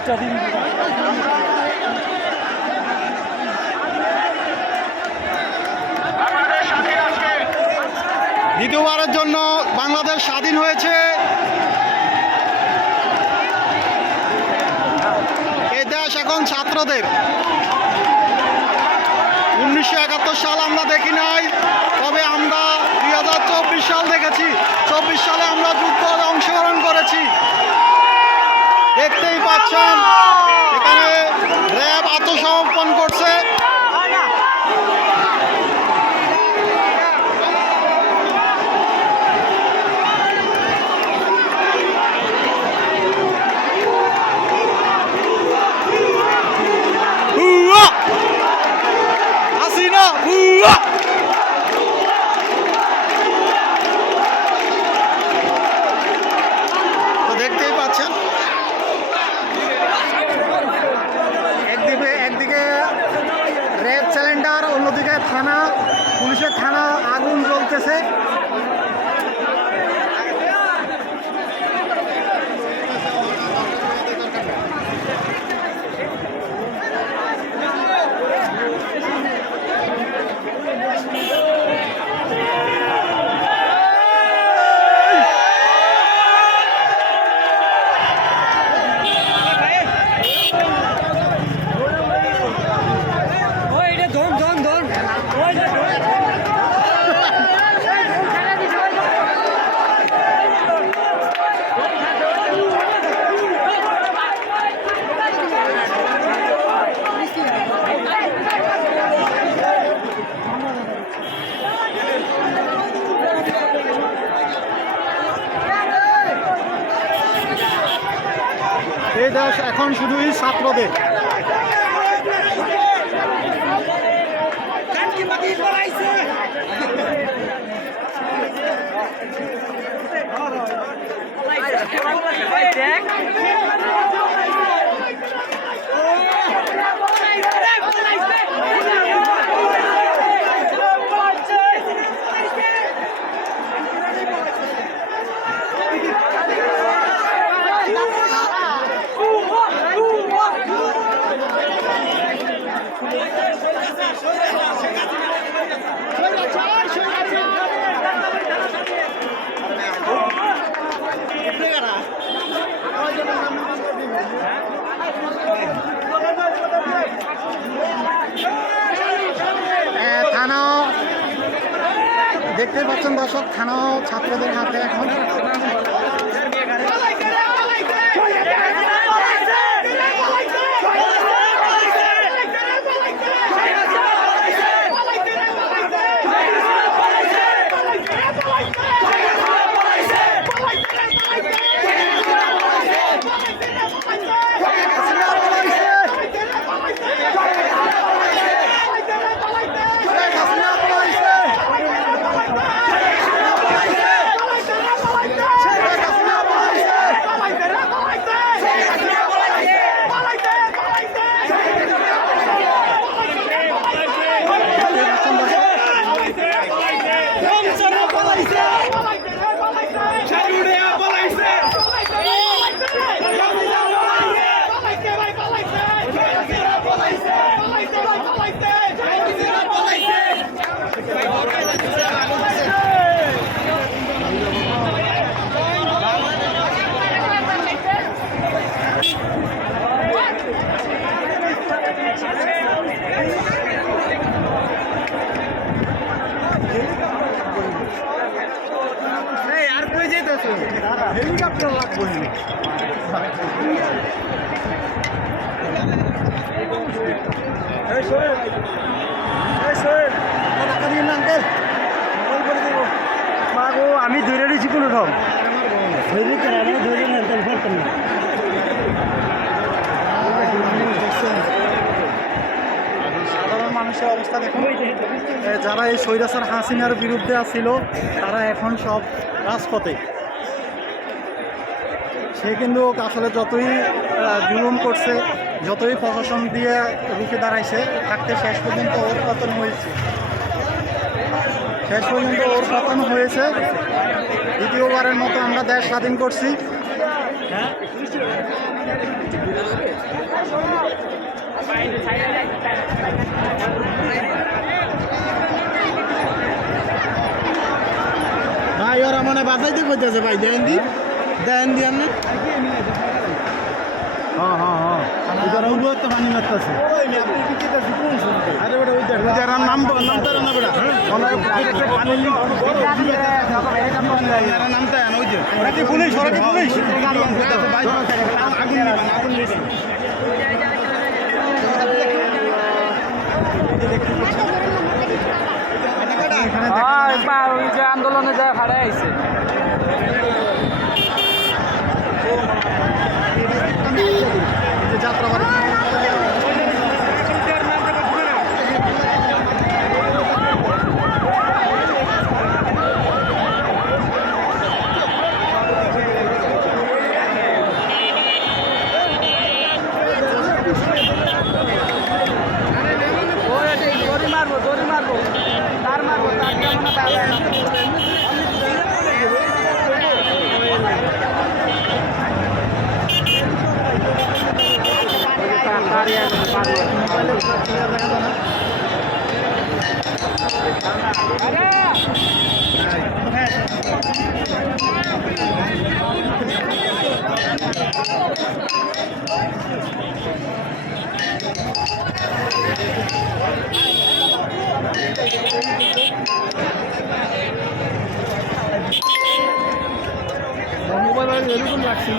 20টা দিন দ্বিতীয়বারের জন্য বাংলাদেশ স্বাধীন হয়েছে। এই দেশ এখন ছাত্রদের। 1971 সাল আমরা দেখি নাই, তবে আমরা 2024 সাল দেখেছি। 24 সালে আমরা যুদ্ধে অংশগ্রহণ করেছি। দেখতেই পাচ্ছেন এখানে র্যাব আত্মসমর্পণ করছে। তো দেখতেই পাচ্ছেন একদিকে রেড সিলিন্ডার, অন্যদিকে থানা, পুলিশের থানা আগুন জ্বলতেছে। এই দেশ এখন শুধুই ছাত্রদের। থানাও দেখতে পাচ্ছেন দর্শক, থানাও ছাত্রদের হাতে এখন। হেলিকপ্টার লাগবে আমি ধরে দিয়েছি কোনো রকম সাধারণ মানুষের অবস্থা দেখুন। যারা এই স্বৈরাচার হাসিনার বিরুদ্ধে ছিল তারা এখন সব রাজপথে। সে কিন্তু আসলে যতই জুলুম করছে, যতই প্রশাসন দিয়ে রুখে দাঁড়াইছে থাকতে, শেষ পর্যন্ত ওর পতন হয়েছে। দ্বিতীয়বারের মতো আমরা দেশ স্বাধীন করছি। ভাই ওরা মনে বাঁচাইতে করতেছে ভাই দেন দি আপনি হ্যাঁ হ্যাঁ হ্যাঁ ইদার উড়ো তো পানি মারতেছে আরে বেটা ওই দেখ যারা নামতে না বেটা ওনার একটা পানি যারা নামতে না ওই যে সরকারি পুলিশ আগুন নিবান ওই যে আন্দোলনে যা ভাড়া আইছে যাত্রাবাড়ি দড়ি মারবো তার মারবো তার কেমন মোবাইল এরকম লাগছিল